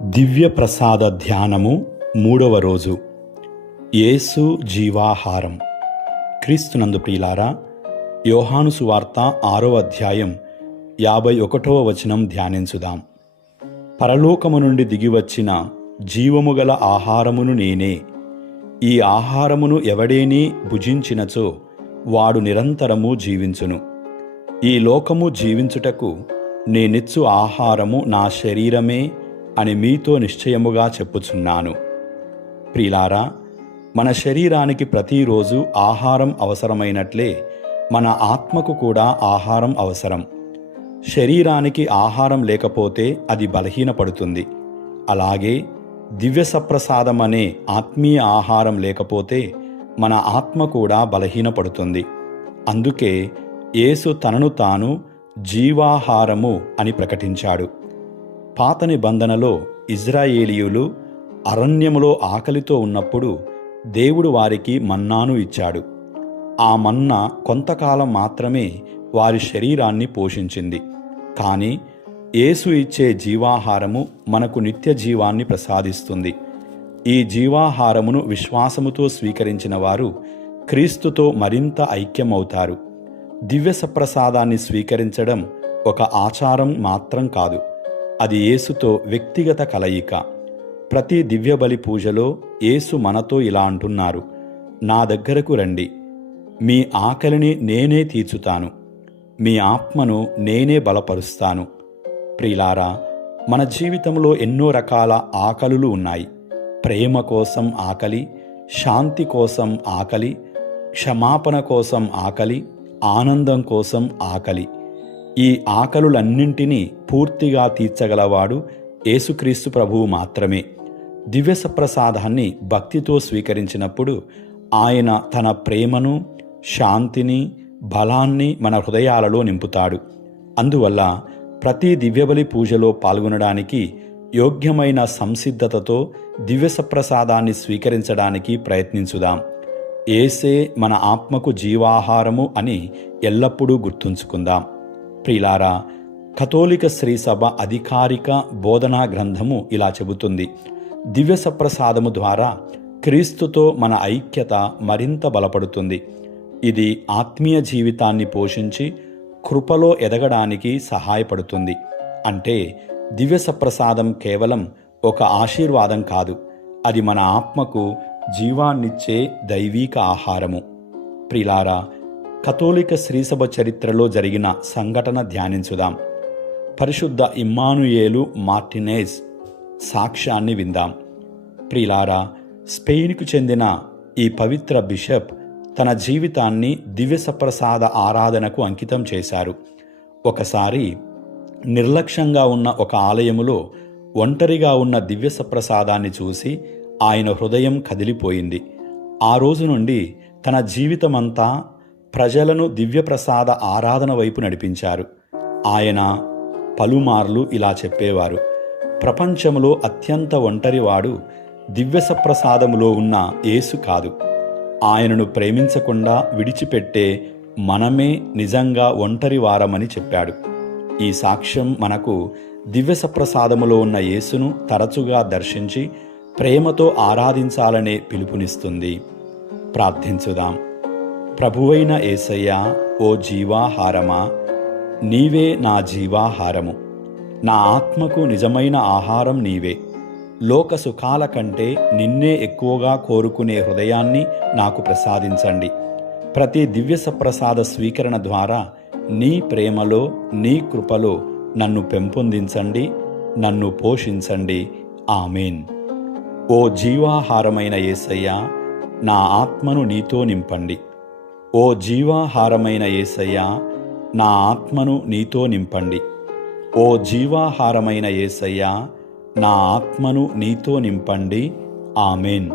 దివ్య ప్రసాద ధ్యానము 3వ రోజు. యేసు జీవాహారం. క్రీస్తునందు ప్రియులారా, యోహాను సువార్త 6వ అధ్యాయం 51వ వచనం ధ్యానించుదాం. పరలోకము నుండి దిగివచ్చిన జీవము గల ఆహారమును నేనే. ఈ ఆహారమును ఎవడేని భుజించినచో వాడు నిరంతరము జీవించును. ఈ లోకము జీవించుటకు నేనిచ్చు ఆహారము నా శరీరమే అని మీతో నిశ్చయముగా చెప్పుచున్నాను. ప్రియులారా, మన శరీరానికి ప్రతిరోజు ఆహారం అవసరమైనట్లే మన ఆత్మకు కూడా ఆహారం అవసరం. శరీరానికి ఆహారం లేకపోతే అది బలహీనపడుతుంది. అలాగే దివ్య సప్రసాదం అనే ఆత్మీయ ఆహారం లేకపోతే మన ఆత్మ కూడా బలహీనపడుతుంది. అందుకే యేసు తనను తాను జీవాహారము అని ప్రకటించాడు. పాత నిబంధనలో ఇజ్రాయేలీయులు అరణ్యములో ఆకలితో ఉన్నప్పుడు దేవుడు వారికి మన్నాను ఇచ్చాడు. ఆ మన్నా కొంతకాలం మాత్రమే వారి శరీరాన్ని పోషించింది. కానీ యేసు ఇచ్చే జీవాహారము మనకు నిత్య జీవాన్ని ప్రసాదిస్తుంది. ఈ జీవాహారమును విశ్వాసముతో స్వీకరించిన వారు క్రీస్తుతో మరింత ఐక్యమవుతారు. దివ్య సప్రసాదాన్ని స్వీకరించడం ఒక ఆచారం మాత్రం కాదు, అది యేసుతో వ్యక్తిగత కలయిక. ప్రతి దివ్యబలి పూజలో యేసు మనతో ఇలా అంటున్నారు: నా దగ్గరకు రండి, మీ ఆకలిని నేనే తీర్చుతాను, మీ ఆత్మను నేనే బలపరుస్తాను. ప్రియులారా, మన జీవితంలో ఎన్నో రకాల ఆకలులు ఉన్నాయి. ప్రేమ కోసం ఆకలి, శాంతి కోసం ఆకలి, క్షమాపణ కోసం ఆకలి, ఆనందం కోసం ఆకలి. ఈ ఆకలులన్నింటినీ పూర్తిగా తీర్చగలవాడు యేసుక్రీస్తు ప్రభువు మాత్రమే. దివ్య సప్రసాదాన్ని భక్తితో స్వీకరించినప్పుడు ఆయన తన ప్రేమను, శాంతిని, బలాన్ని మన హృదయాలలో నింపుతాడు. అందువల్ల ప్రతి దివ్యబలి పూజలో పాల్గొనడానికి యోగ్యమైన సంసిద్ధతతో దివ్య సప్రసాదాన్ని స్వీకరించడానికి ప్రయత్నించుదాం. యేసే మన ఆత్మకు జీవాహారము అని ఎల్లప్పుడూ గుర్తుంచుకుందాం. ప్రియులారా, కథోలిక శ్రీ సభ అధికారిక బోధనా గ్రంథము ఇలా చెబుతుంది: దివ్య సప్రసాదము ద్వారా క్రీస్తుతో మన ఐక్యత మరింత బలపడుతుంది. ఇది ఆత్మీయ జీవితాన్ని పోషించి కృపలో ఎదగడానికి సహాయపడుతుంది. అంటే దివ్య సప్రసాదం కేవలం ఒక ఆశీర్వాదం కాదు, అది మన ఆత్మకు జీవాన్నిచ్చే దైవీక ఆహారము. ప్రియులారా, కథోలిక శ్రీసభ చరిత్రలో జరిగిన సంఘటన ధ్యానించుదాం. పరిశుద్ధ ఇమ్మానుయేలు మార్టినేజ్ సాక్ష్యాన్ని విందాం. ప్రియులారా, స్పెయిన్కు చెందిన ఈ పవిత్ర బిషప్ తన జీవితాన్ని దివ్య సప్రసాద ఆరాధనకు అంకితం చేశారు. ఒకసారి నిర్లక్ష్యంగా ఉన్న ఒక ఆలయములో ఒంటరిగా ఉన్న దివ్య సప్రసాదాన్ని చూసి ఆయన హృదయం కదిలిపోయింది. ఆ రోజు నుండి తన జీవితమంతా ప్రజలను దివ్యప్రసాద ఆరాధన వైపు నడిపించారు. ఆయన పలుమార్లు ఇలా చెప్పేవారు: ప్రపంచంలో అత్యంత ఒంటరివాడు దివ్య సప్రసాదములో ఉన్న యేసు కాదు. ఆయనను ప్రేమించకుండా విడిచిపెట్టే మనమే నిజంగా ఒంటరి వారమని చెప్పాడు. ఈ సాక్ష్యం మనకు దివ్య సప్రసాదములో ఉన్న యేసును తరచుగా దర్శించి ప్రేమతో ఆరాధించాలనే పిలుపునిస్తుంది. ప్రార్థించుదాం. ప్రభువైన యేసయ్యా, ఓ జీవాహారమా, నీవే నా జీవాహారము. నా ఆత్మకు నిజమైన ఆహారం నీవే. లోక సుఖాల కంటే నిన్నే ఎక్కువగా కోరుకునే హృదయాన్ని నాకు ప్రసాదించండి. ప్రతి దివ్య సప్రసాద స్వీకరణ ద్వారా నీ ప్రేమలో, నీ కృపలో నన్ను పెంపొందించండి, నన్ను పోషించండి. ఆమేన్. ఓ జీవాహారమైన యేసయ్యా, నా ఆత్మను నీతో నింపండి. ఓ జీవాహారమైన యేసయ్యా, నా ఆత్మను నీతో నింపండి. ఓ జీవాహారమైన యేసయ్యా, నా ఆత్మను నీతో నింపండి. ఆమేన్.